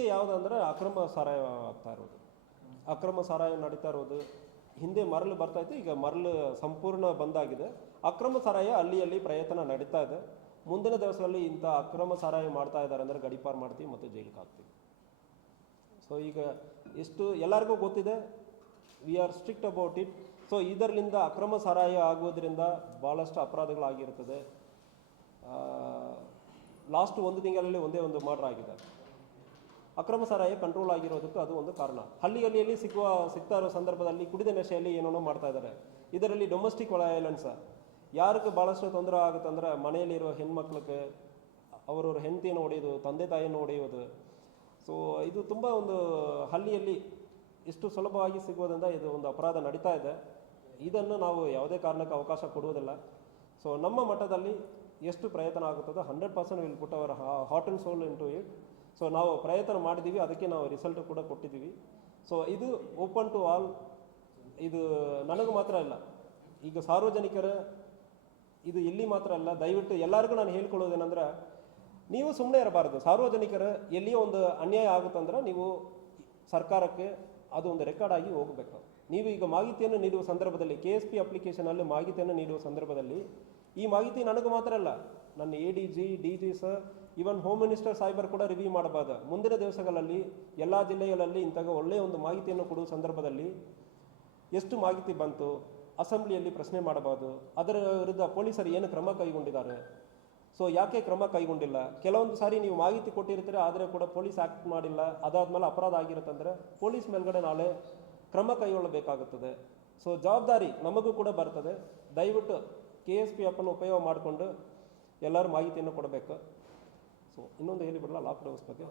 ಹೆಚ್ಚಿಗೆ ಯಾವುದಂದ್ರೆ ಅಕ್ರಮ ಸಾರಾಯ ಆಗ್ತಾ ಇರೋದು, ಅಕ್ರಮ ಸಾರಾಯ ನಡೀತಾ ಇರೋದು. ಹಿಂದೆ ಮರಳು ಬರ್ತಾ ಇತ್ತು, ಈಗ ಮರಳು ಸಂಪೂರ್ಣ ಬಂದಾಗಿದೆ. ಅಕ್ರಮ ಸಾರಾಯ ಅಲ್ಲಿ ಪ್ರಯತ್ನ ನಡೀತಾ ಇದೆ. ಮುಂದಿನ ದಿವಸಗಳಲ್ಲಿ ಇಂಥ ಅಕ್ರಮ ಸಾರಾಯ ಮಾಡ್ತಾ ಇದ್ದಾರೆ ಅಂದರೆ ಗಡೀಪಾರು ಮಾಡ್ತೀವಿ ಮತ್ತು ಜೈಲಿಗೆ ಹಾಕ್ತೀವಿ. ಸೊ ಈಗ ಎಷ್ಟು ಎಲ್ಲರಿಗೂ ಗೊತ್ತಿದೆ, we are strict about it. So ಇದರಿಂದ ಅಕ್ರಮ ಸಾರಾಯ ಆಗೋದ್ರಿಂದ ಭಾಳಷ್ಟು ಅಪರಾಧಗಳಾಗಿರ್ತದೆ. ಲಾಸ್ಟ್ 1 ತಿಂಗಳಲ್ಲಿ ಒಂದೇ ಒಂದು ಮರ್ಡರ್ ಆಗಿದೆ. ಅಕ್ರಮ ಸಾರಾಯ ಕಂಟ್ರೋಲ್ ಆಗಿರೋದಕ್ಕೆ ಅದು ಒಂದು ಕಾರಣ. ಹಳ್ಳಿಯಲ್ಲಿ ಸಿಗ್ತಾ ಇರೋ ಸಂದರ್ಭದಲ್ಲಿ ಕುಡಿದ ನಶೆಯಲ್ಲಿ ಏನೇನೋ ಮಾಡ್ತಾ ಇದ್ದಾರೆ. ಇದರಲ್ಲಿ ಡೊಮೆಸ್ಟಿಕ್ ವಯಲೆನ್ಸ್ ಯಾರಿಗೆ ಭಾಳಷ್ಟು ತೊಂದರೆ ಆಗುತ್ತಂದ್ರೆ ಮನೆಯಲ್ಲಿರೋ ಹೆಣ್ಮಕ್ಳಿಗೆ ಅವರವ್ರ ಹೆಂಡತಿಯನ್ನು ಹೊಡೆಯೋದು, ತಂದೆ ತಾಯಿಯನ್ನು ಹೊಡೆಯೋದು. ಸೊ ಇದು ತುಂಬ ಒಂದು ಹಳ್ಳಿಯಲ್ಲಿ ಇಷ್ಟು ಸುಲಭವಾಗಿ ಸಿಗೋದ್ರಿಂದ ಇದು ಒಂದು ಅಪರಾಧ ನಡೀತಾ ಇದೆ. ಇದನ್ನು ನಾವು ಯಾವುದೇ ಕಾರಣಕ್ಕೆ ಅವಕಾಶ ಕೊಡುವುದಿಲ್ಲ. ಸೊ ನಮ್ಮ ಮಟ್ಟದಲ್ಲಿ ಎಷ್ಟು ಪ್ರಯತ್ನ ಆಗುತ್ತದೋ 100% will put our heart and soul into it. So ನಾವು ಪ್ರಯತ್ನ ಮಾಡಿದ್ದೀವಿ, ಅದಕ್ಕೆ ನಾವು ರಿಸಲ್ಟ್ ಕೂಡ ಕೊಟ್ಟಿದ್ದೀವಿ. ಸೊ ಇದು ಓಪನ್ ಟು ಆಲ್. ಇದು ನನಗೆ ಮಾತ್ರ ಇಲ್ಲ, ಈಗ ಸಾರ್ವಜನಿಕರ ಇದು ಇಲ್ಲಿ ಮಾತ್ರ ಅಲ್ಲ, ದಯವಿಟ್ಟು ಎಲ್ಲರಿಗೂ ನಾನು ಹೇಳ್ಕೊಳ್ಳೋದೇನೆಂದ್ರೆ, ನೀವು ಸುಮ್ಮನೆ ಇರಬಾರ್ದು. ಸಾರ್ವಜನಿಕರ ಎಲ್ಲಿಯೋ ಒಂದು ಅನ್ಯಾಯ ಆಗುತ್ತಂದ್ರೆ ನೀವು ಸರ್ಕಾರಕ್ಕೆ ಅದು ಒಂದು ರೆಕಾರ್ಡ್ ಆಗಿ ಹೋಗಬೇಕು. ನೀವು ಈಗ ಮಾಹಿತಿಯನ್ನು ನೀಡುವ ಸಂದರ್ಭದಲ್ಲಿ KSP ಅಪ್ಲಿಕೇಶನಲ್ಲಿ ಮಾಹಿತಿಯನ್ನು ನೀಡುವ ಸಂದರ್ಭದಲ್ಲಿ ಈ ಮಾಹಿತಿ ನನಗೆ ಮಾತ್ರ ಅಲ್ಲ, ನನ್ನ ADG DG sir, even home minister ಸಾಹೇಬರ್ ಕೂಡ ರಿವ್ಯೂ ಮಾಡಬಹುದು. ಮುಂದಿನ ದಿವಸಗಳಲ್ಲಿ ಎಲ್ಲ ಜಿಲ್ಲೆಗಳಲ್ಲಿ ಇಂತಹ ಒಳ್ಳೆಯ ಒಂದು ಮಾಹಿತಿಯನ್ನು ಕೊಡುವ ಸಂದರ್ಭದಲ್ಲಿ ಎಷ್ಟು ಮಾಹಿತಿ ಬಂತು, ಅಸೆಂಬ್ಲಿಯಲ್ಲಿ ಪ್ರಶ್ನೆ ಮಾಡಬಹುದು. ಅದರ ವಿರುದ್ಧ ಪೊಲೀಸರು ಏನು ಕ್ರಮ ಕೈಗೊಂಡಿದ್ದಾರೆ, ಸೊ ಯಾಕೆ ಕ್ರಮ ಕೈಗೊಂಡಿಲ್ಲ. ಕೆಲವೊಂದು ಸಾರಿ ನೀವು ಮಾಹಿತಿ ಕೊಟ್ಟಿರ್ತೀರ, ಆದರೆ ಕೂಡ ಪೊಲೀಸ್ ಆ್ಯಕ್ಟ್ ಮಾಡಿಲ್ಲ, ಅದಾದ್ಮೇಲೆ ಅಪರಾಧ ಆಗಿರುತ್ತಂದರೆ ಪೊಲೀಸ್ ಮೇಲ್ಗಡೆ ನಾಳೆ ಕ್ರಮ ಕೈಗೊಳ್ಳಬೇಕಾಗುತ್ತದೆ. ಸೊ ಜವಾಬ್ದಾರಿ ನಮಗೂ ಕೂಡ ಬರ್ತದೆ. ದಯವಿಟ್ಟು KSP ಆ್ಯಪನ್ನು ಉಪಯೋಗ ಮಾಡಿಕೊಂಡು ಎಲ್ಲರೂ ಮಾಹಿತಿಯನ್ನು ಕೊಡಬೇಕು. ಸೊ ಇನ್ನೊಂದು ಹೇಳಿಬಿಡಲ್ಲ ಲಾಕ್ಡೌನ್ಸ್ ಬಗ್ಗೆ.